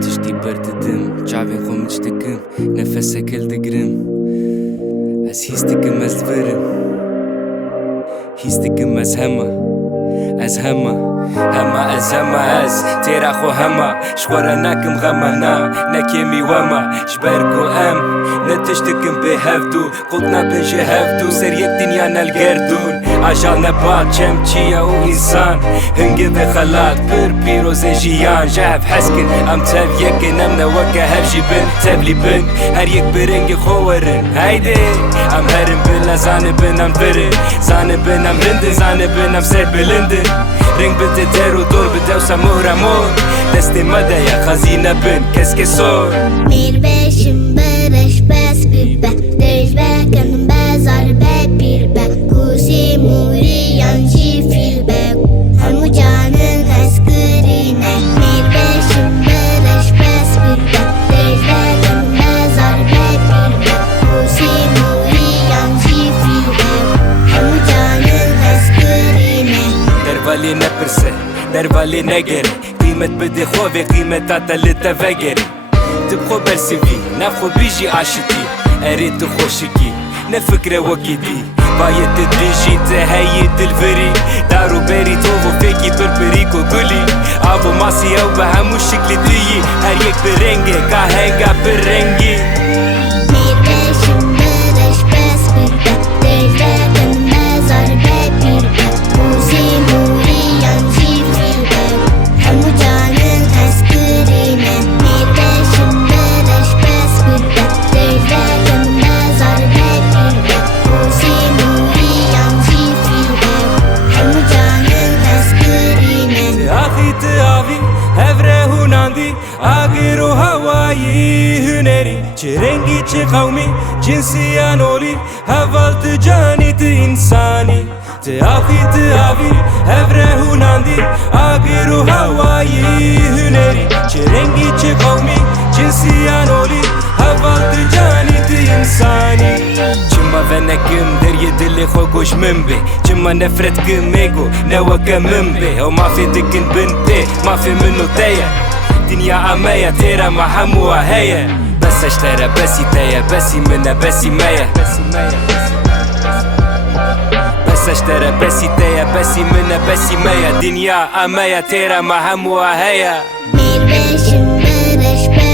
tishti për të dëm Qavin khom që të këm Nefes e këll të grëm As histikëm as dvërëm Histikëm as hema As hema Hema as hema as Tera kho hema Shkuara na këm gëma na Ne kemi wema Shberku em Ne tishtikëm pe hevdu Kult na pe që hevdu Ser jektin janë algerdun Ajal në bat qem qia u insan Hëngi dhe khalat për piroz e gjian Gjaf haskin am tev jekin am në waka hef gjibin Tev libin her jek bëringi khoërin Hajde am herin bëlla zane bën am dërin Zane bën am rindin Zane bën am ser bëlindin Ring bën të deru dor bëdew sa mora mor Desti mëdeja khazina bën keske sor Mir beshim bërësh pes pipe Dërsh bekën bezar be pirbe Kusi muri janë gjifilbe Hamu gjanën eskërine Mir beshim bërësh pes pipe Dërsh bekën bezar be pirbe Kusi muri janë gjifilbe Hamu gjanën eskërine Dervali në përse, dervali në geri Qimet bëdi khove, qimet ata lite vegeri Të kho bersi vi, na kho bishji ashiti Eri të kho shiki, në fikre wakiti Bajet të dyshi të hejit të lëvëri Daru beri tovo feki për përiko gulli Avo masi au bëhamu shikli të ji Her jek për rengi, ka henga për rengi Mir beshim bërësh pes pipe Dërsh bekën bezar be pirbe Kusi muri janë gjifilbe Hamu gjanën eskërine Mir beshim bërësh pes pipe Dërsh bekën bezar be pirbe Kusi muri janë gjifilbe Hamu gjanën eskërine Të akhi të avi, hevre hunandi Agiru hawaii hüneri Që rengi që kaumi, gjinsi anoli Haval të gjani të insani Të akhi të avi, hevre hunandi Agiru hawaii hüneri Që rengi që kaumi, gjinsi anoli Haval të gjani të insani Qëma vene këm dërje dili kho gosh mëmbe Qëma nefret këm ego, ne waka mëmbe O mafi dikin bën pe, mafi mënu teja Dinja ameja, tera ma hamu a heja Bes e shtera, besi teja, besi mëna, besi meja Bes e shtera, besi teja, besi mëna, besi meja Dinja ameja, tera ma hamu a heja Mir beshim bërësh pes